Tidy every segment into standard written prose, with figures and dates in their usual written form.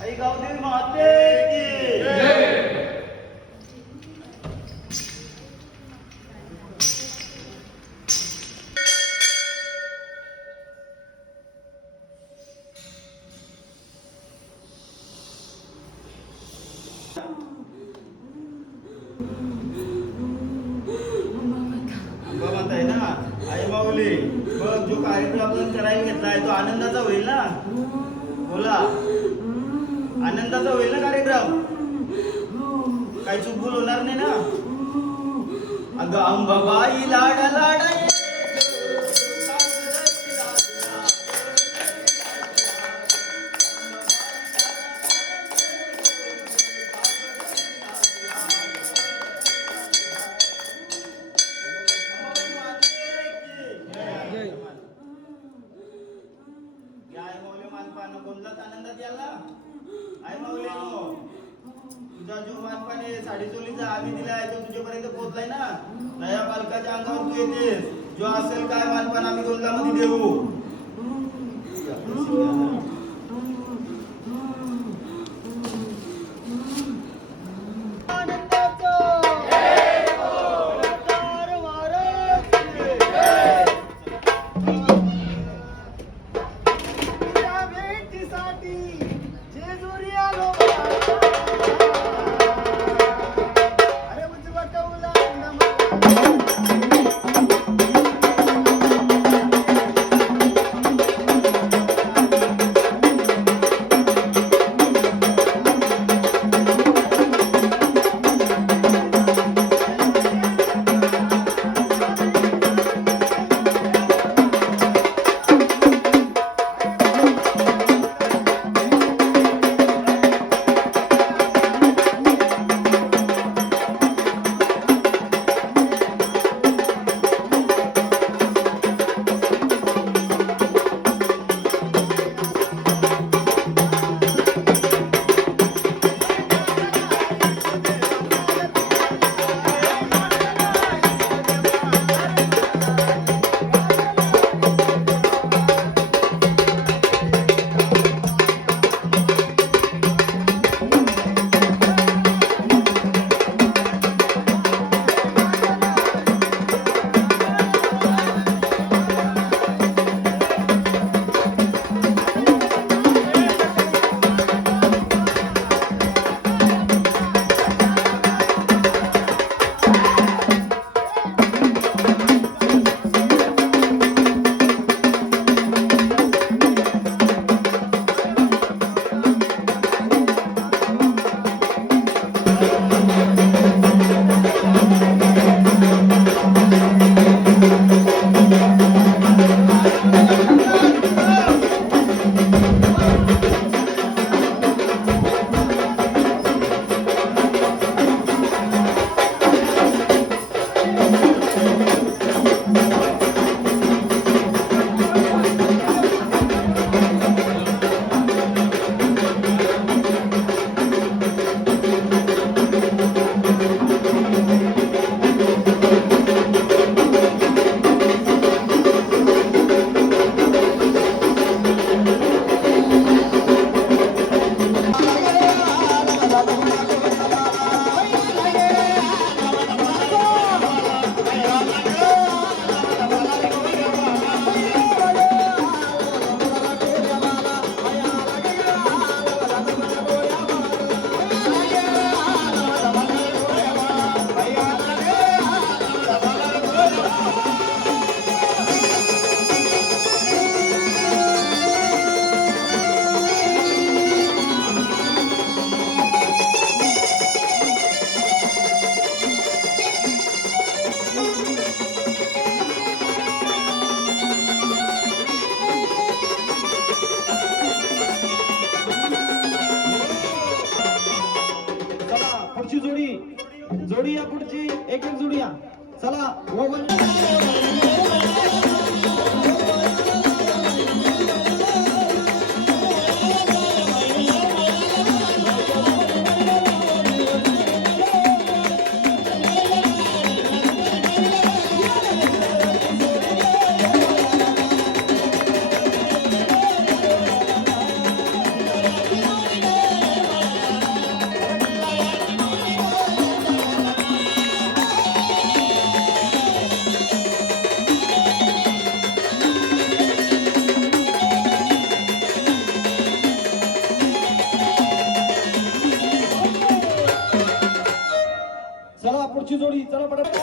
आई गावदेवी माते की म्हणताय ना आई माऊली बघ जो कार्यक्रम आपण करायला घेतलाय तो आनंदाचा होईल ना बोला आनंदाचा होईल ना कार्यक्रम काही चुकबुल होणार नाही ना अगं अंबाबाई लाडा लाडा आनंदात याला आई माऊलीनो तुझा जीव मानपाने साडी चोलीचा आम्ही दिलाय तो तुझ्यापर्यंत पोहोचलाय ना नया पालकाच्या अंगावर तू येतेस जो असेल काय मानपान आम्ही गोंदामध्ये देऊ जोडी या पुढची एक जोडी या चला चला पटापट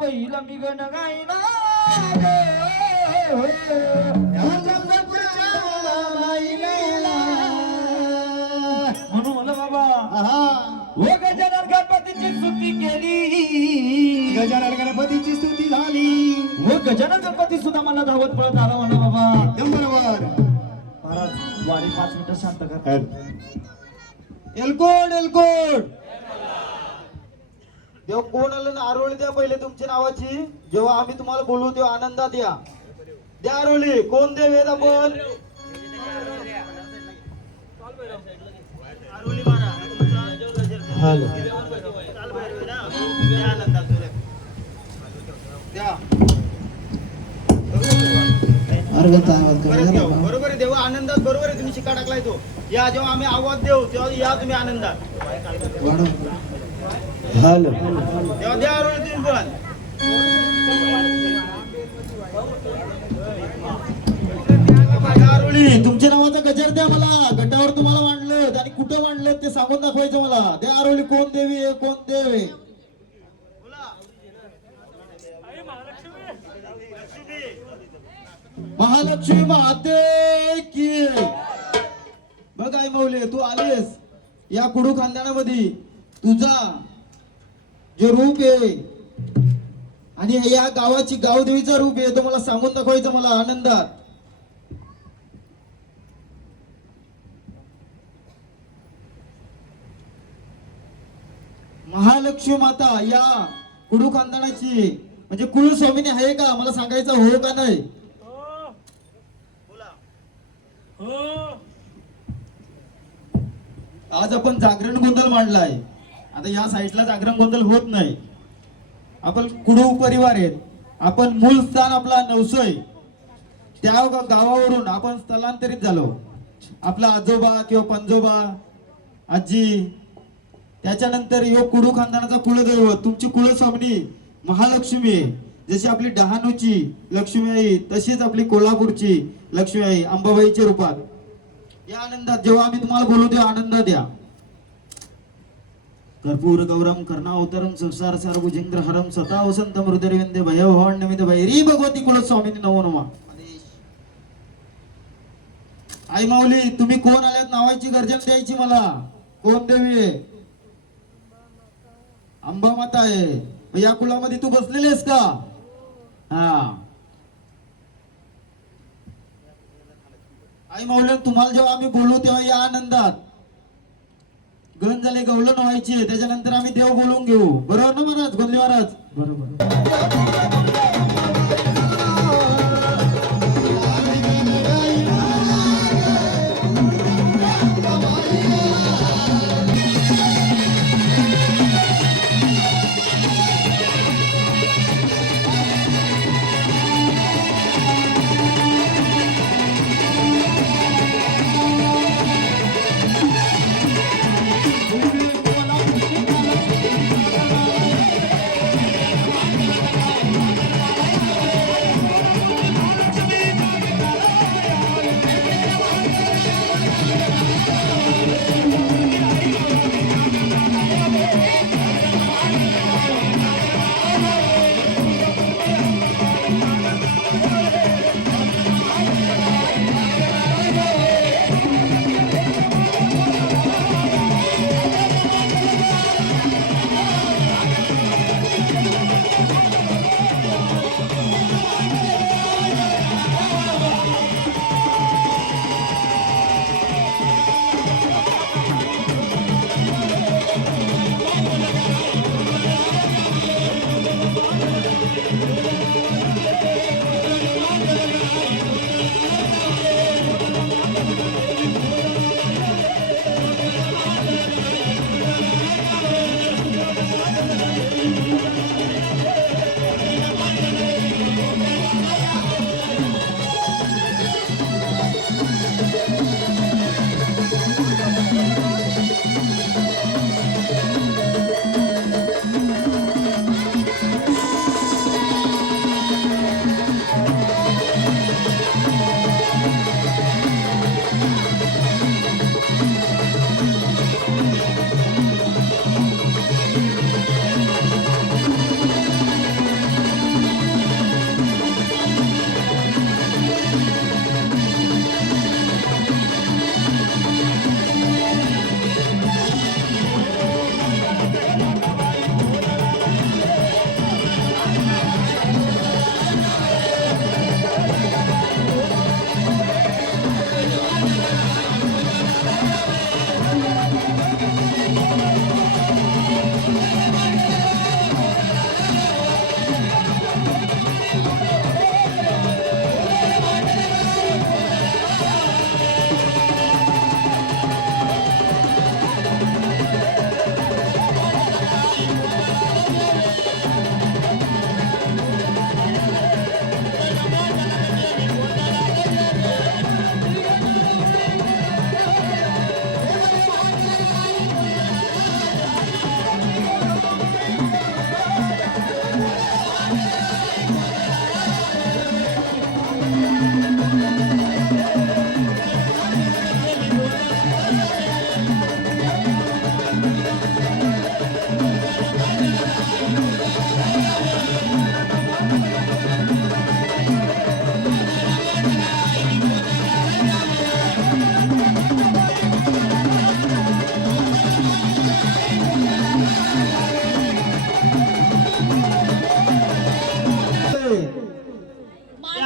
पहिला मी गण गायला म्हणून म्हणलं बाबा व गजानन गणपतीची स्तुती केली, गजानन गणपतीची स्तुती झाली व गजानन गणपती सुद्धा मला धावत पळत आला म्हणलं बाबा. एकदम बरोबर. महाराज वारी 5 मिनिटं शांत कर. एलकोड एलकोड तेव्हा कोण आलं ना आरोळी द्या पहिले तुमच्या नावाची. जेव्हा आम्ही तुम्हाला बोलू तेव्हा आनंदात या. द्या आरोळी. कोण देव आहेत आपण? आरोली मारा तुमचा हॅलो. काल भैरवी ना द्या आनंदात द्या. बरोबर आहे देवा आनंदात. बरोबर आहे तुम्ही शिका टाकलाय तो. या जेव्हा आम्ही आवाज देऊ तेव्हा या तुम्ही आनंदात. हॅलो. तेव्हा द्या आरोली तुम्ही पण. आरोळी तुमच्या नावाचा गजर द्या मला. गटावर तुम्हाला मांडलं आणि कुठं मांडलं ते सांगून दाखवायचं मला. द्या आरोळी. कोण देवी आहे? कोण देव आहे? बोला. महालक्ष्मी माते की. बघ आई माऊली तू आलीस या कुडू खानदानामध्ये. तुझा जे रूप आहे आणि या गावाची गावदेवीचं रूप आहे तो मला सांगून दाखवायचं मला आनंदात. महालक्ष्मी माता या कुडू खानदानाची म्हणजे कुलस्वामिनी आहे का मला सांगायचं हो का नाही? बोला. आज आपण जागरण गोंधळ मांडलाय. आता या साईडला जागरण गोंधळ होत नाही. आपण कुडू परिवार आहेत. आपण मूळ स्थान आपला नवसोय त्या गावावरून आपण स्थलांतरित झालो. आपला आजोबा किंवा पंजोबा आजी त्याच्यानंतर यो कुडू खानदानाचा कुलदैवत तुमची कुलस्वामिनी महालक्ष्मी आहे. जशी आपली डहाणूची लक्ष्मी आई तशीच आपली कोल्हापूरची लक्ष्मी आई अंबाबाईच्या रूपात. या आनंदात जेव्हा आम्ही तुम्हाला बोलू तेव्हा आनंदात या. कर्पूर गौरम कर्णावतरम संसार सारभुजेंद्र हरम सता वसंत मृदरविंदे भयभवान्यमित भैरी भगवती कुलस्वामिनी नमो नमः. आई माऊली तुम्ही कोण आल्यात नावाची गर्जन द्यायची मला. कोण देवी आहे? अंबा माता आहे. मग या कुळामध्ये तू बसलेली आहेस का? हा. आई माऊली तुम्हाला जेव्हा आम्ही बोलू तेव्हा या आनंदात. गण झाले गवलन व्हायची त्याच्यानंतर आम्ही देव बोलून घेऊ. बरोबर ना महाराज? गोंधळे महाराज बरोबर.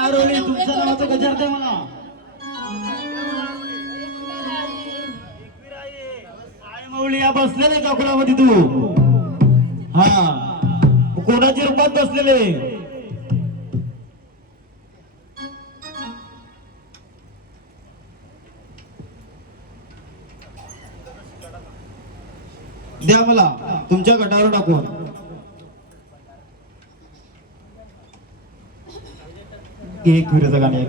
आरोली तुमच्या नावाचं गजर द्या मला. आई माऊली या बसलेले चौकडामध्ये तू. हा कोणाच्या रूपात बसलेले? द्या मला तुमच्या गटावर टाकून. एक फिरचं गाणे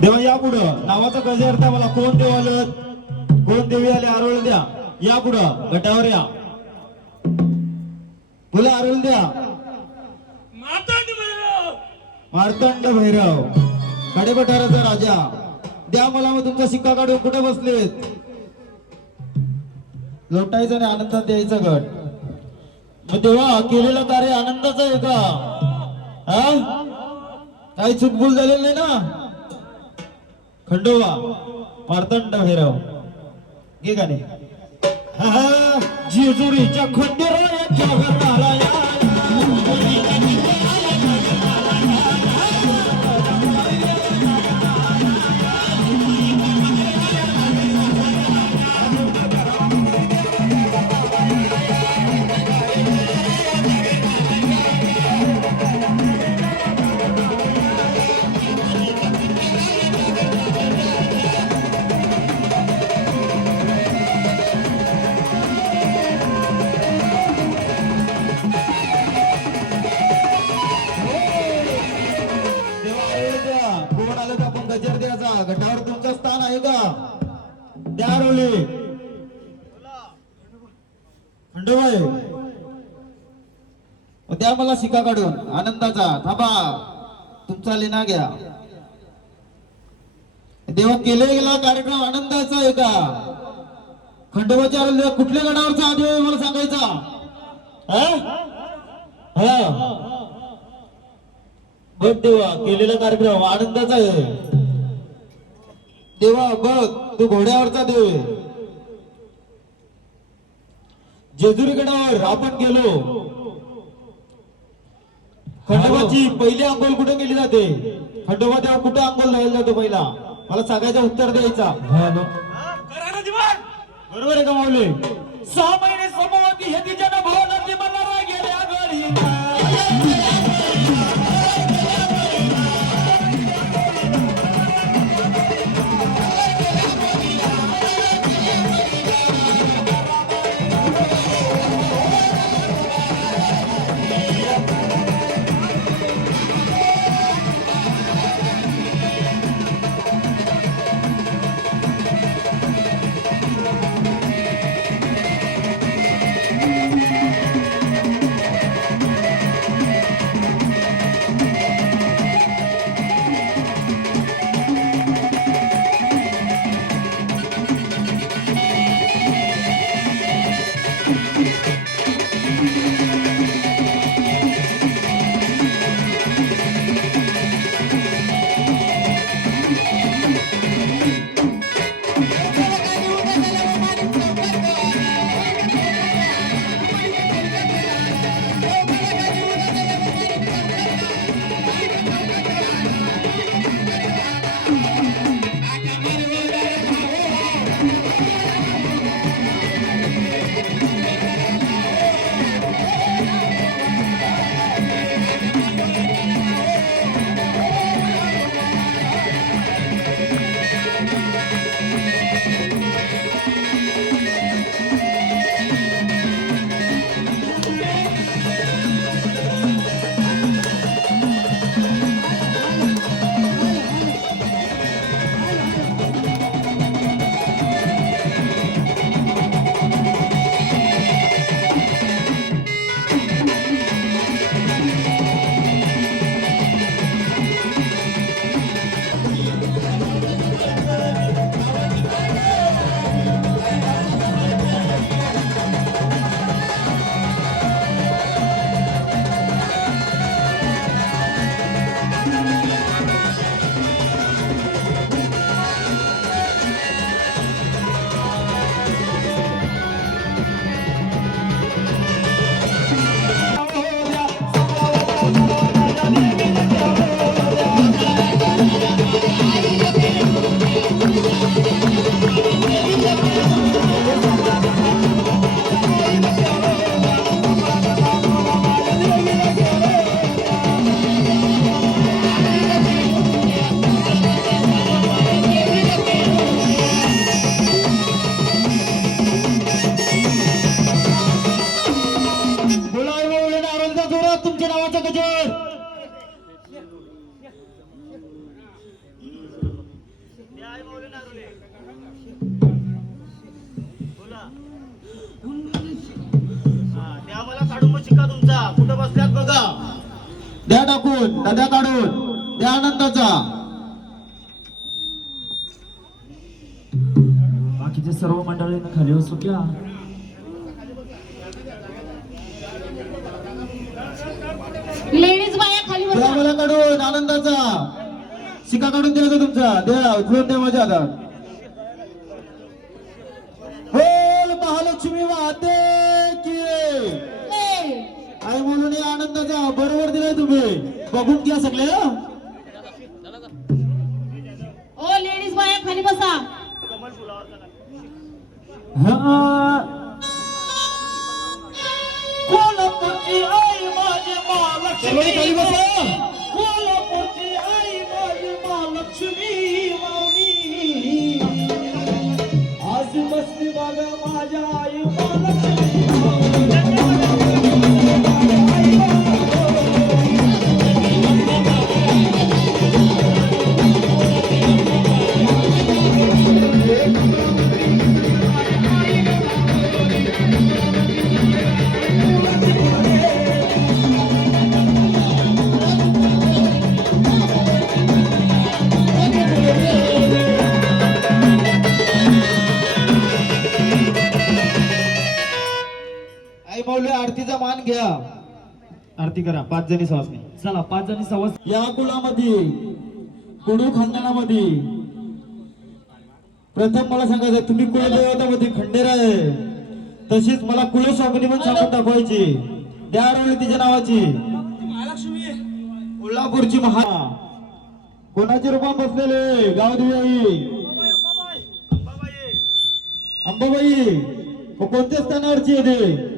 देवा या पुढं नावाचा गजर द्या मला. कोण देव आलं कोण देवी आले आरोळ द्या. या पुढं गटावर या. बोला आरोळ द्या. मार्तंड भैरव कडेपठाराचा राजा द्या मला. मग तुमचा शिक्का काढून कुठे बसलेत? लोटायचं आणि आनंदात द्यायचा गट. मग तेव्हा केलेलं कार्य आनंदाचं आहे का? हा काही चुकबुल झालेलं नाही ना? खंडोबा मार्तंड भैरव घे गाणे. जेजुरीच्या खंडोबाच्या घराला या. गजर द्यायचा. गटावर तुमचं स्थान आहे का? द्या रोली खंडोबाई. द्या मला शिका काढून आनंदाचा. थांबा तुमचा लेणा घ्या. देव केले गेला कार्यक्रम आनंदाचा आहे का? खंडोबाच्या कुठल्या गडावरचा आधी मला सांगायचा. बघ देवा केलेला कार्यक्रम आनंदाचा आहे. देवा बघ तू घोड्यावरचा देव आहे. जेजुरी गडावर आपण गेलो. खंडोबाची पहिली अंघोळ कुठे केली जाते? खंडोबा देवा कुठे अंघोळ लावला जातो पहिला? मला सांगायचं उत्तर द्यायचा. बरोबर आहे का माऊली? 6 महिने समोवती हे तिच्या भवनाची मला गेल्या घरी. काढून मग शिका तुमचा कुठं बसल्यात बघा. द्या टाकून, नद्या काढून, द्या आनंदाचा. बाकीचे सर्व मंडळींना खाली बसू द्या. लेडीज बाया खाली द्या बसा. मला काढून आनंदाचा. शिका काढून द्यायचा तुमचा. द्या उचलून द्या माझ्या हातात. बोल महालक्ष्मी माते की आई म्हणून या आनंदाचा बरोबर दिलाय तुम्ही. बघून घ्या सगळे. ओ लेडीज बाया खाली बसा. कोल्हापूरची आई माझी सर्वांनी खाली महालक्ष्मी, बसा. कोल्हापूरची आई माझी महालक्ष्मी माऊली. आज बसली बघा माझ्या आई महालक्ष्मी. आई माऊली आरतीचा मान घ्या. आरती करा 5 जणी सवासनी. चला 5 जणी सवस. या कुळामध्ये कुडू खंडनामध्ये प्रथम मला सांगायचं तुम्ही कुलदेवतामध्ये खंडेरा आहे, तशीच मला कुलस्वामिनी पण सांगून दाखवायची. द्या आरवली तिच्या नावाची. कोल्हापूरची महा कोणाच्या रूपात बसलेले गावदेवी आई अंबाबाई कोणत्या स्थानावरची येते?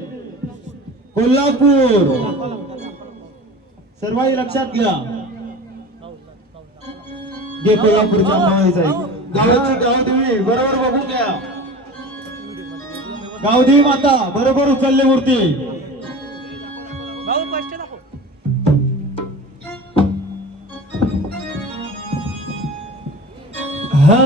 कोल्हापूर. सर्वांनी लक्षात घ्या. घे कोल्हापूरच्या अंबाबाईचा आहे. गावाची गावदेवी बरोबर बघून घ्या. गावदेवी माता बरोबर उचलली मूर्ती. हा